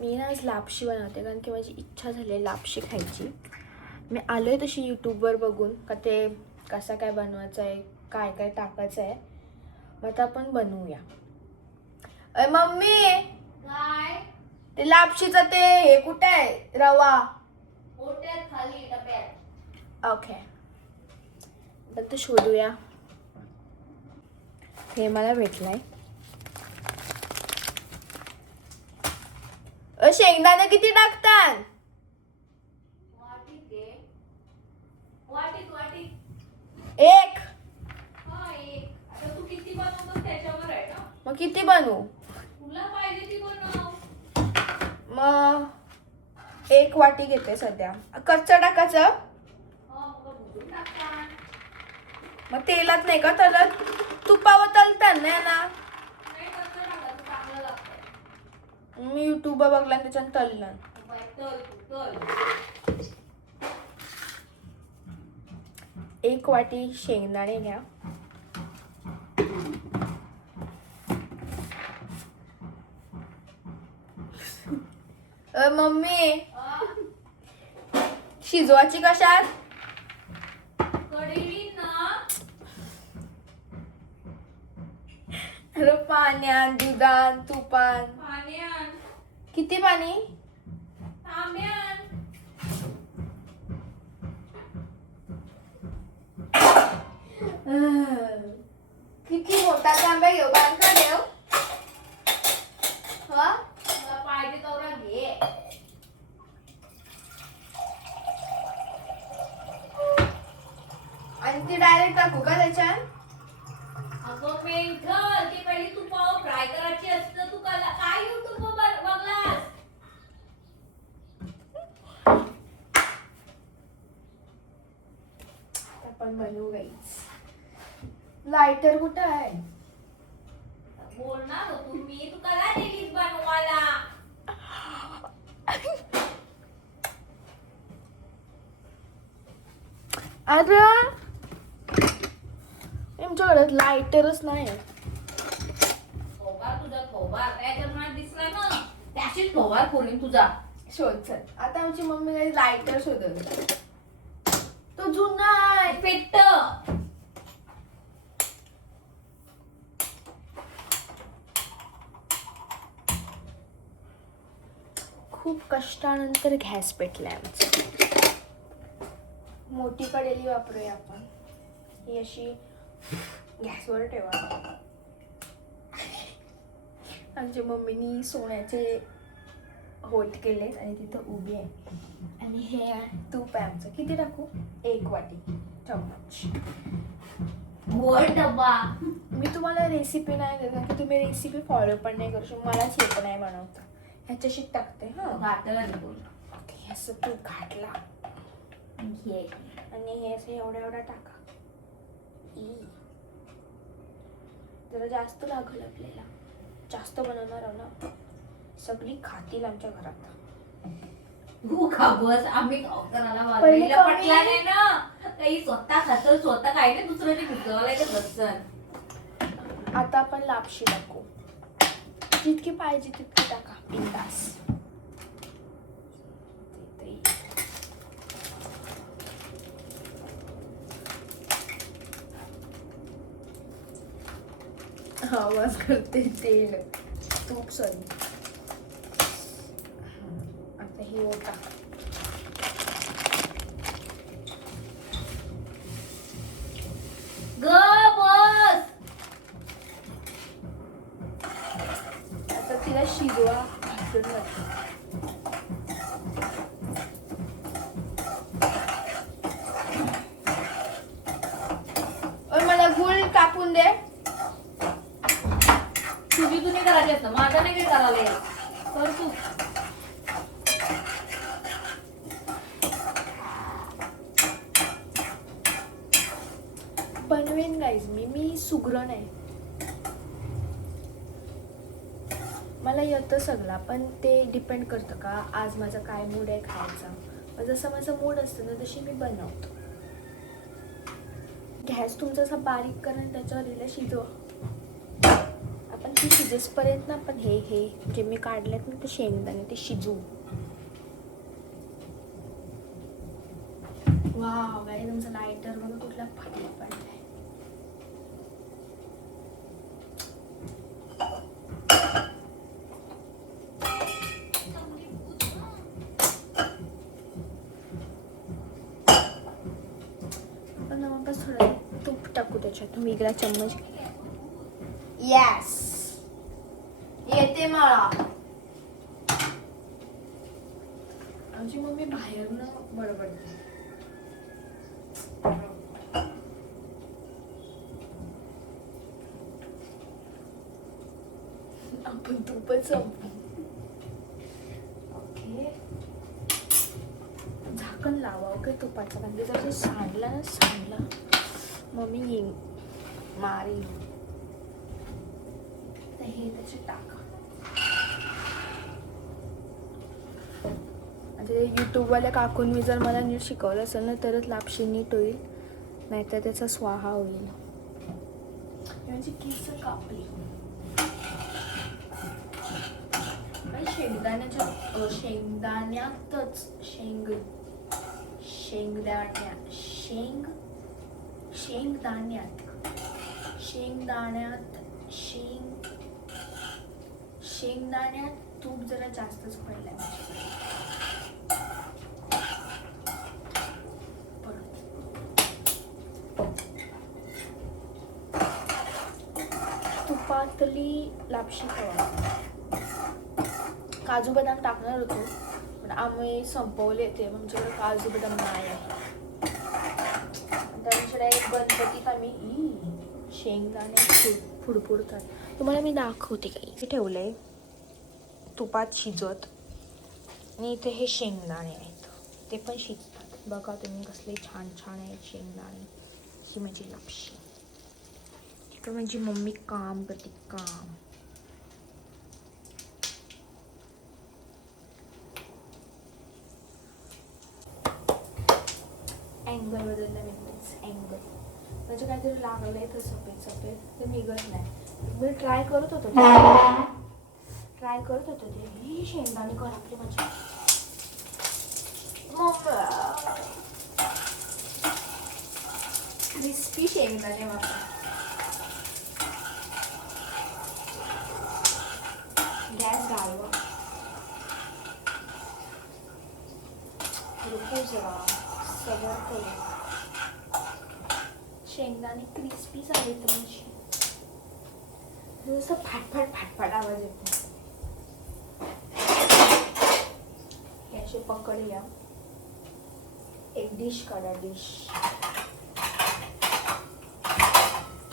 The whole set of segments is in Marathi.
मी ना आज लापशी बनवते कारण की माझी इच्छा झाली आहे लापशी खायची. मी आलो आहे तशी यूट्यूबवर बघून का ते कसं काय बनवायचं आहे, काय काय टाकायचं आहे. मग आता आपण बनवूया. अरे मम्मी, काय? ते लापशीचं ते हे कुठे आहे रवा? ओट्यात खाली डब्यात. ओके, तर शोधूया. हे मला भेटलंय. शेंगदाणे किती टाकतात? वाटीत घे. वाटीत. एक. हा एक. आता तू किती बनवतोस त्याच्यावर आहे ना. मग किती बनवू? तुला पाहिजे ती बनव. मग 1 वाटी घेते सध्या. कच्चं टाकायचं? हा मग भुजून टाकता. मग तेलात नाही का तलत? तुपावर तलतात नाही ना? नाही कसं टाकायचं चांगलं लागतं. मी युट्यूब बघला त्याच्यानं तललं. बाई तल. 1 वाटी शेंगदाणे घ्या. मम्मी, शिजवायची कशात? कढईत ना. अरे पाण्यात, दुधात, तुपात. पाण्यात. किती पाणी? तांब्यात. किती मोठा तांब्या घेऊ? बांधका देव. हा, तुला पाहिजे तेवढा घे. आणि ती डायरेक्ट टाकू का त्याच्यात? अगं पेंटर ती पहिली तुपावर फ्राय करायची असतं. तू काय युट्यूबवर बघलास? आपण बनवू गाईस. लायटर कुठं आहे? बोलणार होतो मी. तू कला दिलीस बनवायला. अरे आमच्या घरात लायटरच नाही. थोबार तुझा थोबार त्याच्यात मला दिसला ना. त्याशीच थोबार फोडीन तुझा. शोध चल. आता आमची मम्मी काही लायटर शोधत. तो जुना आहे. पेट्ट. खूप कष्टानंतर गॅस पेटलाय आमचा. मोठी कडेली वापरूया आपण. ही अशी गॅसवर ठेवा. आमच्या मम्मीनी सोन्याचे होट केलेत आणि तिथं उभी आहे. आणि हे तूप आहे आमचं. किती टाकू? 1 वाटी चम्मच. वर डब्बा. मी तुम्हाला रेसिपी नाही देत की तुम्ही रेसिपी फॉलो पण नाही करू शकता. मलाच येत नाही बनवता. ह्याच्याशी टाकते. हां, घातला नको. ओके, असं तूप घातला घे. आणि हे असं एवढा टाका. जरा जास्त लागेल आपल्याला. जास्त बनवणार आहो ना. सगळी खातील आमच्या घरात. तू खा बस. आम्ही करायला पहिले वाजलेला कमी. पटला नाही ना. काही स्वतः खात स्वतः काय नाही दुसऱ्याने भिजवायला बसन. आता आपण लापशी टाकू. जितकी पाहिजे तितकी टाका. बिंदास. आवाज करते तेल तूप सॉरी. आता ही ओटा. ग बस. आता तिला शिजवा. भाजून घातलं. मला गुळ कापून दे. तुझी तुम्ही करायची असतं माझा नाही काही करायला येत. कर तू. बनवेन गाईज मी सुगरण आहे. मला येतं सगळं पण ते डिपेंड करतं का आज माझा काय मूड आहे खायचा. जसं माझा मूड असतं ना तशी मी बनवतो. गॅस तुमचा असा बारीक करा आणि त्याच्यावर दिला शिजवा. आपण ती शिजेसपर्यंत ना आपण हे जे मी काढलेत ना ते शेंगदाणे ते शिजू. वाव गाई तुमचा लायटर बघा कुठला फाटला पडलाय. पण वापस थोडं तूप टाकू त्याच्यात वेगळा चम्मच. यस येते मला. आमची मम्मी बाहेरनं बडबडते. आपण तूपच संपू. ओके झाकण लावा. ओके तुपाचं म्हणजे जर सांडला ना सांडला मम्मी येईन मारी. तर हे त्याचे टाका. म्हणजे यूट्यूबवाल्या काकूंनी जर मला नीट शिकवलं असेल ना तरच लापशी नीट होईल, नाहीतर त्याचा स्वाहा होईल. म्हणजे केस कापली. शेंगदाण्यातच शेंगदाण्यात तूप जरा जास्तच पडलंय तुपातली लापशी खावा. काजू बदाम टाकणार होतो पण आम्ही संपवले ते. आमच्याकडे काजू बदाम नाही आहे. त्याच्याकडे एक गणपतीत आम्ही शेंगदाणे फुडफुडतात. तुम्हाला मी दाखवते काही ठेवलंय तुपात शिजत. आणि इथे हे शेंगदाणे आहेत ते पण शिजतात. बघा तुम्ही कसले छान छान आहेत शेंगदाणे. ही माझी लापशी. तिकडे माझी मम्मी काम करते काम. अँगल बदलला मी. अँगल म्हणजे काहीतरी लागलंय तर सफेद सफेद ते निघत नाही. मी ट्राय करत होतो ते ही शेंगदाणे करपले माझे. क्रिस्पी शेंगदाणे वापर. गॅस घालवा. सगळं करू. शेंगदाणे क्रिस्पी झाले तर जसं फाटफाट फाटफाट आवाज येतो. हे असे पकडूया. एक डिश काढा. डिश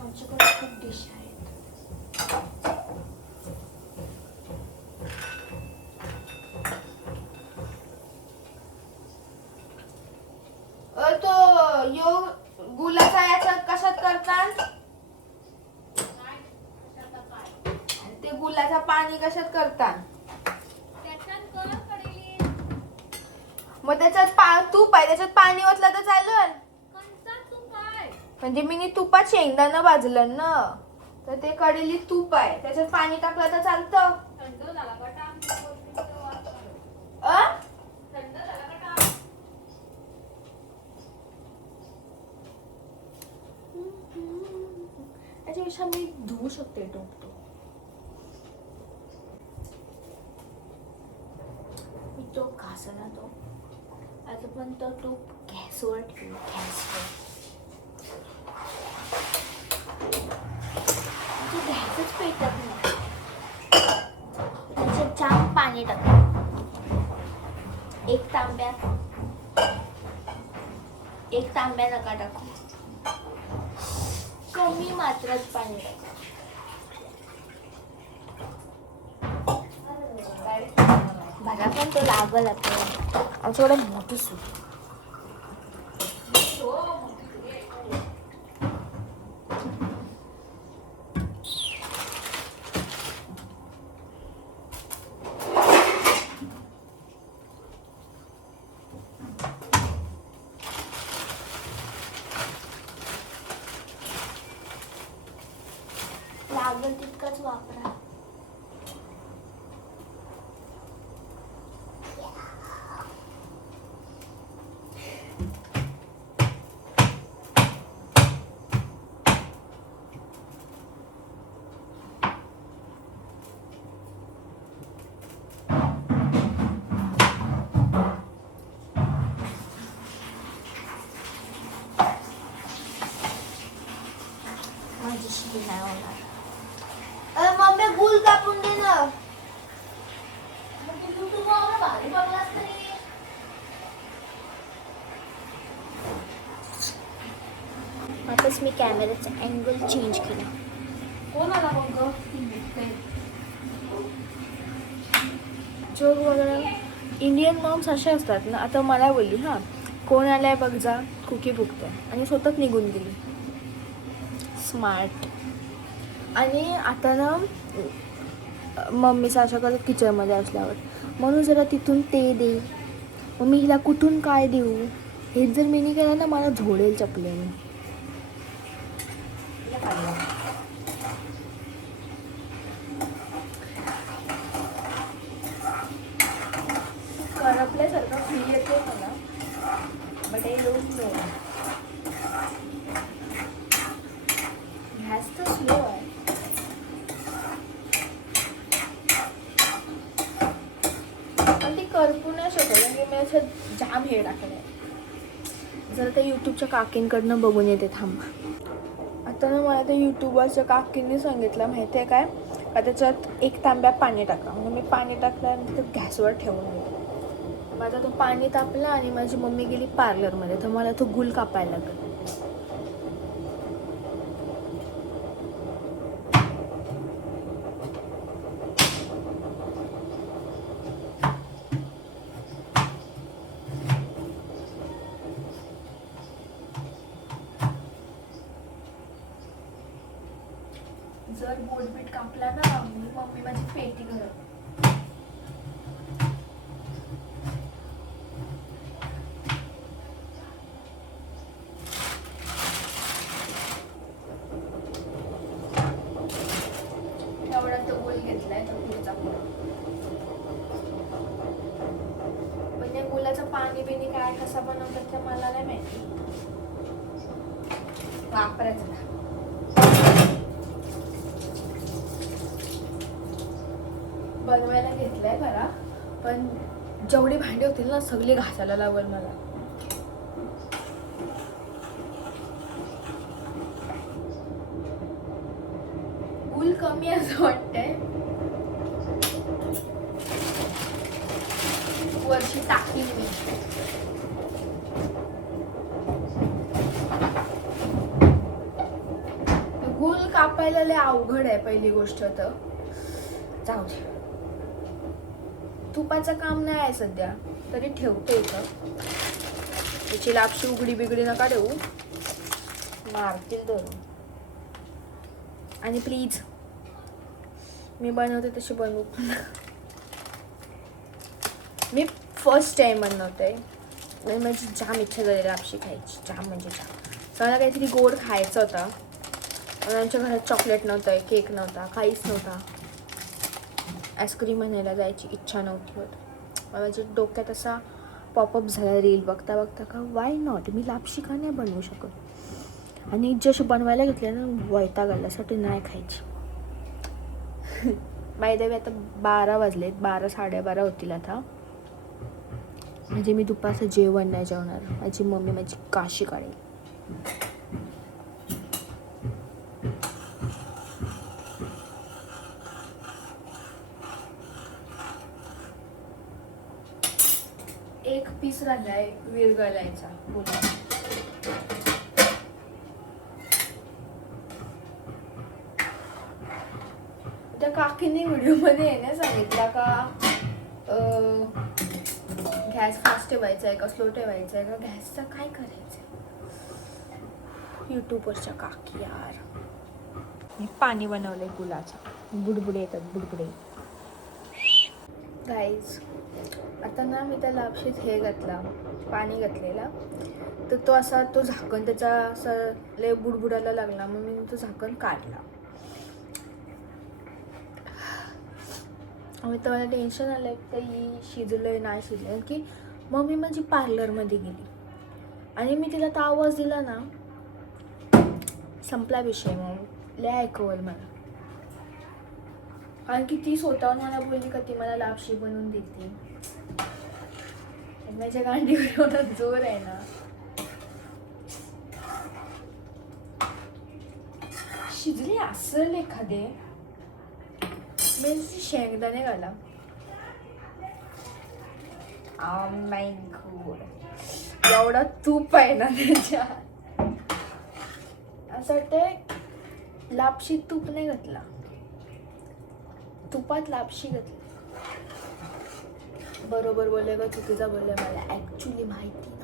आमच्याकडे खूप डिश आहेत. तो यो गुलाचा याचा कशात करतात? ते गुलाचं पाणी कशात करतात? मग त्याच्यात तूप आहे त्याच्यात पाणी ओतलं तर चालेल. म्हणजे मी तुपात शेंगदाणा भाजलं ना तर ते कडेली तूप आहे त्याच्यात पाणी टाकलं तर चालतं. त्याच्यापेक्षा मी धुवू शकते टोप. मी टोप घासला तो आता पण तो टोप गॅसवर ठेवू. गॅसच पेटत नाही. त्याच्यात जाम पाणी टाक. एक तांब्या नका टाकू. कमी मात्रात पाणी टाक. मला पण तो लागल आता. आमच्याकडे मोठी सूप. लागल तितकंच वापरा. वेळेस मी कॅमेऱ्याचा अँगल चेंज केला. कोण आला मग जोक वगैरे इंडियन मॉम्स असे असतात ना. आता मला बोलली हां कोण आलाय बघ जा, कुकी फुकते आणि स्वतःच निघून गेली. स्मार्ट. आणि आता ना मम्मीचं अशा करत किचनमध्ये असल्यावर म्हणून जरा तिथून ते दे, मग मी हिला कुठून काय देऊ, हेच जर मी नाही केलं ना मला झोडेल चपलेने. करपल्यासारखं फील येते मला, but I don't know. Gas तर स्लो आहे. पण ती करपू नाही शकत म्हणजे मी असं जाम हे टाकलं आहे. जर त्या यूट्यूबच्या काकींकडनं बघून येते थांबा. आता ना मला त्या यूट्यूबरच्या काकींनी सांगितलं माहिती आहे काय, का त्याच्यात 1 तांब्या पाणी टाका. म्हणजे मी पाणी टाकल्यानंतर गॅसवर ठेवून दिलं. माझा तो पाणी तापला आणि माझी मम्मी गेली पार्लरमध्ये, तर मला तो गुल कापायला लागला. जर बोटबीट कापला ना मम्मी माझी पेटी घरात. एवढा तो गोल घेतलाय तर पुढचा पण या गुलाचं पाणी बिनी काय कसा बनवतात ते मला नाही माहिती. वापरायचं ना. बनवायला घेतलंय खरा, पण जेवढी भांडी होतील ना सगळी घासायला लागेल मला. गुल कमी असं वाटतंय. वर्षी टाकीन मी. गुल कापायला लय अवघड आहे पहिली गोष्ट तर. जाऊ दे, तुपाचं काम नाही आहे सध्या तरी ठेवते इथं. त्याची लापशी उघडी बिगडी नका देऊ, मारतील धरून. आणि प्लीज मी बनवते तशी बनवू. मी फर्स्ट टाइम बनवते, म्हणजे माझी जाम इच्छा झाली लापशी खायची, जाम म्हणजे जाम. मला काहीतरी गोड खायचं होतं. आमच्या घरात चॉकलेट नव्हतं, केक नव्हता, काहीच नव्हता. आईस्क्रीम आणायला जायची इच्छा नव्हती होत. माझ्या डोक्यात असा पॉपअप झाला रील बघता बघता का वाय नॉट मी लापशी का नाही बनवू शकत. आणि जशी बनवायला घेतल्या ना वैताग आल्यासाठी नाही खायची. बाय द वे आता 12 वाजलेत, 12 साडेबारा होतील आता. म्हणजे मी दुपारचं जेवण नाही जेवणार. माझी मम्मी माझी काशी काढेल. एक पीस राहिलाय विरगळायचा. बोला त्या काकींनी व्हिडिओमध्ये येण्यास सांगितला का गॅस फास्ट ठेवायचा आहे का स्लो ठेवायचा आहे का, गॅसचं काय करायचं आहे. यूट्यूबवरच्या काकी यार. मी पाणी बनवलंय गुलाचं, बुडबुडे येतात बुडबुडे. गाईज आता ना मी त्या लापशीत हे घातला, पाणी घातलेला, तर तो असा तो झाकण त्याचा असं लय बुडबुडायला लागला. मग मी तो झाकण काढला. आम्ही तर मला टेन्शन आलं काही शिजलं नाही शिजलं, की मम्मी माझी पार्लरमध्ये गेली आणि मी तिला तर आवाज दिला ना संपला विषय. मग लय ऐकवल मला, कारण की ती स्वतःहून मला बोलली का ती मला लापशी बनवून देते. माझ्या गांडीवर एवढा जोर आहे ना. शिजले असेल एखादे, मी शेंगदाणे घाला. माय गॉड एवढा तूप आहे ना त्याच्यात. असं वाटतंय लापशीत तूप नाही घातला, तुपात लापशी घातली. बरोबर बोलले का चुकीचा बोलले मला ऍक्च्युली माहिती नाही.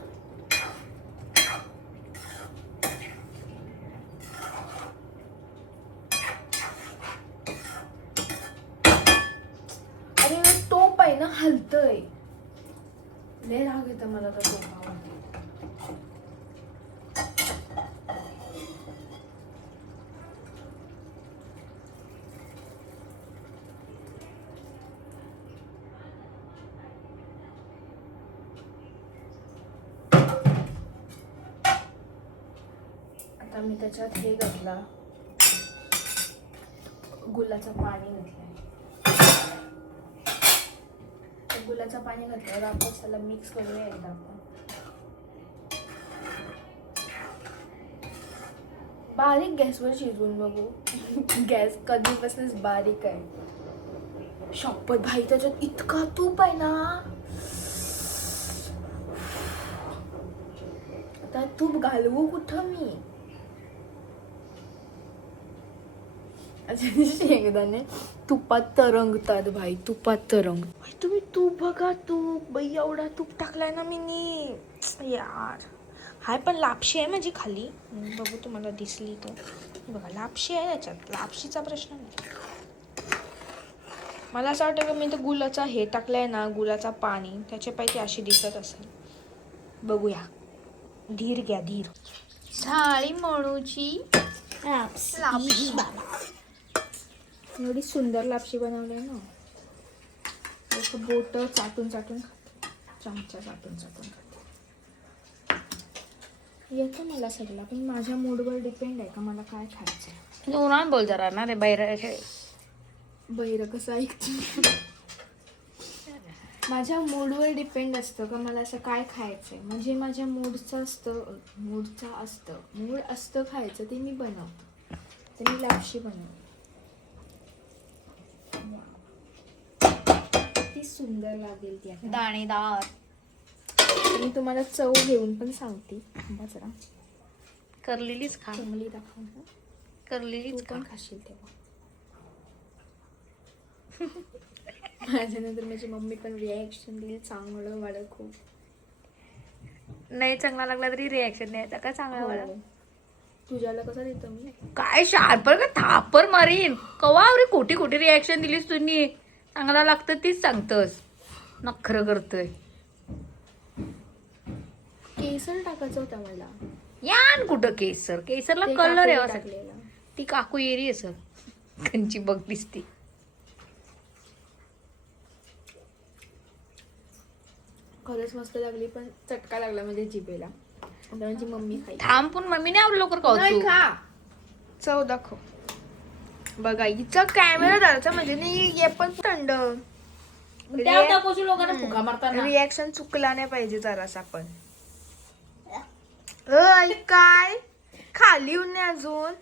अरे टोप आहे ना, हलतय. लय राग येतं मला तर टोपावर. आता मी त्याच्यात हे घातला, गुलाचं पाणी घातलंय. गुलाचं पाणी घातल्यावर आपण त्याला मिक्स करूया एकदा आपण. बारीक गॅसवर शिजवून बघू. गॅस कधीपासूनच बारीक आहे. शपथ भाई, त्याच्यात इतका तूप आहे ना. आता तूप घालवू कुठं मी. शेंगदाणे तुपात तरंगतात भाई, तुपात तरंग. तुम्ही तूप बघा, तूप बाई, एवढा तूप टाकलाय ना मी यार. हाय पण लापशी आहे माझी खाली, बघू तुम्हाला दिसली तो. बघा लापशी आहे याच्यात, लापशीचा प्रश्न नाही. मला असं वाटतं की मी तर गुलाचा हे टाकलाय ना, गुलाचा पाणी, त्याच्या पायी अशी दिसत असेल. बघूया, धीर घ्या धीर. साळी मळूची लापशी. एवढी सुंदर लापशी बनवली ना, बोट चाटून चाटून खाते, चमचा चाटून चाटून खाते. येतं मला सगळं, पण माझ्या मूडवर डिपेंड आहे का मला काय खायचं. उन्हाळ्यात बोल जरा ना रे, बैर कसं ऐकते. माझ्या मूडवर डिपेंड असतं का मला असं काय खायचंय. म्हणजे माझ्या मूड असतं खायचं, ते मी बनवतो. ते मी लापशी बनवते. ती सुंदर लागेल ती आता. दाणेदार. मी तुम्हाला चव घेऊन पण सांगते. जरा करलेलीच खा, चांगली दाखव, करलेलीच पण खाशील तेव्हा. माझ्यानंतर माझी मम्मी पण रिॲक्शन दिली, चांगलं वाढ खूप. नाही चांगला लागला तरी रिॲक्शन द्यायचा का चांगला वाला. तुझ्याला कसं देतो मी. काय शार्पर का थापर मारीन कवा रे. खोटी खोटी रिॲक्शन दिलीस तुम्ही. चांगला लागतं तीच सांगतस, नखरं करतोय. केसर टाकायचं होतं मला. यान कुठं केसर, केसरला ते कलर आहे काकूने असं. टाकलेलं. ती काकू येरी असं कंची बघ दिसती. खरंच मस्त लागली, पण चटका लागला म्हणजे जिभेला. आता माझी मम्मी खाई. थांब पण मम्मीने आवड लवकर नाही खाऊ. खा, चव दाखव. बघा हिचा कॅमेरा धरायचा म्हणजे नाही, हे पण थंड. लोकांना फुका मारताना. रिॲक्शन चुकला नाही पाहिजे जरासा पण. काय खाली येऊन नाही अजून.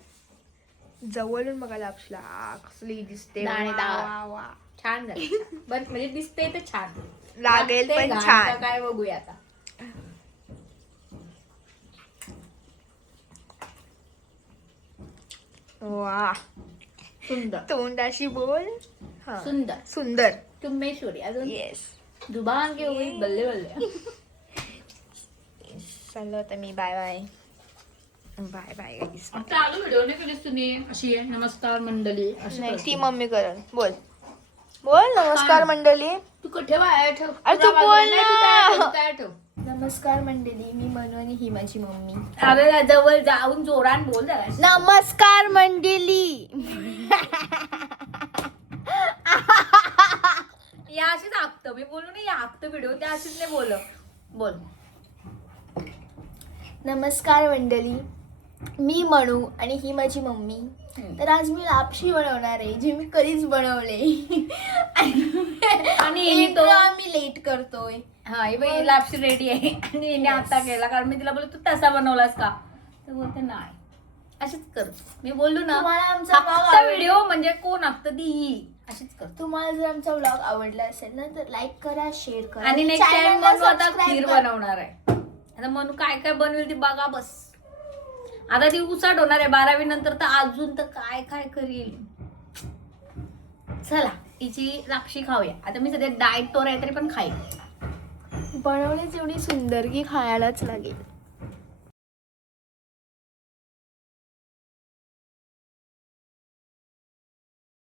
जवळून बघा लापशीला कसली दिसते. दाणेदार. वा, वा. छान झालं. बरं म्हणजे दिसते तर छान लागेल लागते पण घाण छान. का काय बघूया आता. वा, सुंदर तोंडाशी बोल. हा. सुंदर सुंदर. तुम्हेश्वरी अजून येस. जुबान के हुई बल्ले बल्ले. चाललो आता मी. Bye bye. Bye bye guys. चालू व्हिडिओ नाही केलीस तुम्ही अशी आहे, नमस्कार मंडळी असं नाही, करते. ती मम्मी करल. बोल बोल. नमस्कार मंडळी. तू कुठे बाहेर ठेव. अरे तू तुला बोल बाजूला नाही, तू ना. तयार ठेव, तयार ठेव. नमस्कार मंडळी, मी मनू आणि ही माझी मम्मी. अरे जवळ जाऊन जोरान बोल जरा. नमस्कार मंडळी. या अशीच हाकतं मी बोलू नाही, हाकतं व्हिडिओ त्या अशीच नाही बोल. नमस्कार मंडळी, मी मनू आणि ही माझी मम्मी. तर आज मी लापशी बनवणार आहे, जी मी कधीच बनवले. आणि आम्ही लेट करतोय. हा ही बाई लापशी रेडी आहे आणि हिने आता केला, कारण मी तिला बोललो तू तसा बनवलास का, तर बोलते नाही अशीच कर. मी बोललो ना तुम्हाला आमचा vlog व्हिडिओ म्हणजे कोण हाकतं ती अशीच कर. तुम्हाला जर आमचा व्लॉग आवडला असेल ना, तर लाईक करा, शेअर करा आणि नेक्स्ट टाइम channel ला मनू आता subscribe खीर करा. बनवणार आहे. आता मनू काय काय बनवेल ती बघा बस. आता ती उसाट होणार आहे 12वी नंतर, तर अजून तर काय काय करील. चला तिची लापशी खाऊया. आता मी सध्या डाएटवर आहे तरी पण खाईल. बनवलीच एवढी सुंदर की खायलाच लागेल.